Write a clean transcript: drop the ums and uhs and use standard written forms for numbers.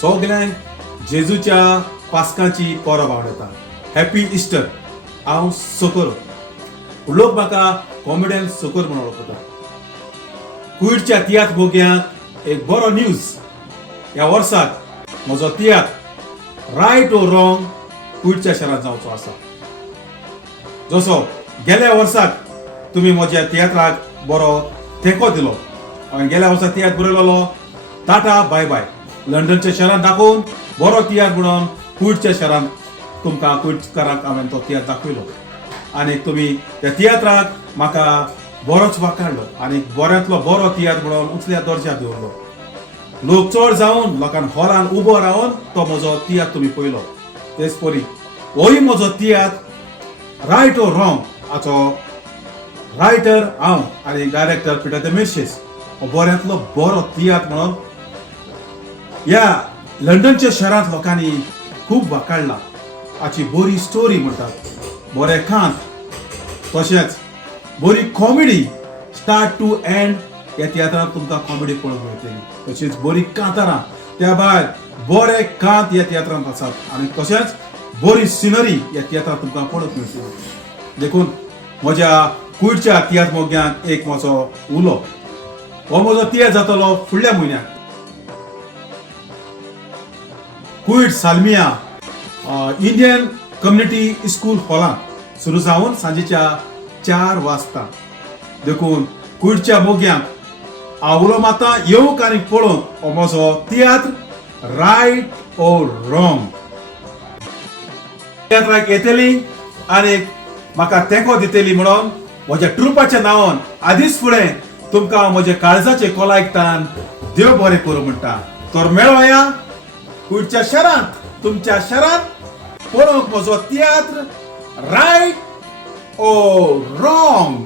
सगळ्यांक जेजूच्या पास्काची परब आवडटा. Happy Easter. हांव सोकर. लोक म्हाका कॉमेडियन सोकर म्हणून वळखता. कुवेटच्या तियात्र भोग्यांक एक बरो न्यूज. ह्या वर्साक म्हजो तियात्र रायट ओ रॉंग कुवेटच्या शारांत जावचो आसा. जसो गेल्या वर्साक तुम्ही म्हज्या तियात्राक बरो तेंको दिलो. हांवें गेल्या वर्सा तियात्र बरयलोलो टाटा बाय बाय. लंडनच्या शारांत दाखोवन बरो तियात्र म्हणून कुवेटच्या शारांत तुमकां कुवेटकारांक हांवें तो तियात्र दाखयलो. आनी तुमी त्या तियात्राक म्हाका बरोच वाखाडलो आनी बऱ्यांतलो बरो तियात्र म्हणून उचल्या दर्जा दवरलो. लोक चड जावन लोकांक हॉलान उबो रावन तो म्हजो तियात्र तुमी पळयलो. तेच परी होय म्हजो तियात्र रायट ओ रॉंग हाचो रायटर हांव आनी डायरेक्टर पिटर मेर्शेस हो बऱ्यांतलो बरो तियात्र म्हणून ह्या लंडनच्या शारांत लोकांनी खूब वाखाडला. हाची बरी स्टोरी म्हणटात, बरें कांत, तशेंच बरी कॉमेडी स्टार्ट टू एंड. ह्या तियात्रांत तुमकां कॉमेडी पळोवंक मेळटली. तशीच बरी कांतारां, त्या भायर बरे कांत ह्या तियात्रांत आसात आनी तशेंच बरी सिनरी ह्या तियात्रांत तुमकां पळोवंक मेळटली. देखून म्हज्या कुवेटच्या तियात्र मोग्यांक एक म्हजो उलो. हो म्हजो तियात्र जातलो फुडल्या म्हयन्याक. Kuwait Salmiya Indian community school हॉलांत सुरू जावन सांजेच्या 4 वाजता. देखून कुवेटच्या मोग्यांक हांव उलो माता येवंक आनी पळोवंक हो म्हजो तियात्र रायट ओ रॉंग. तियात्राक येतली आनी म्हाका तेंको दितली म्हणून म्हज्या ट्रुपाच्या नांवान आदींच फुडें तुमकां म्हजे काळजाचे कोलायकतान देव बरें करूं म्हणटा. तर मेळोया कुवेटच्या शारांत, तुमच्या शारांत पळोवंक म्हजो तियात्र रायट ओ रॉंग.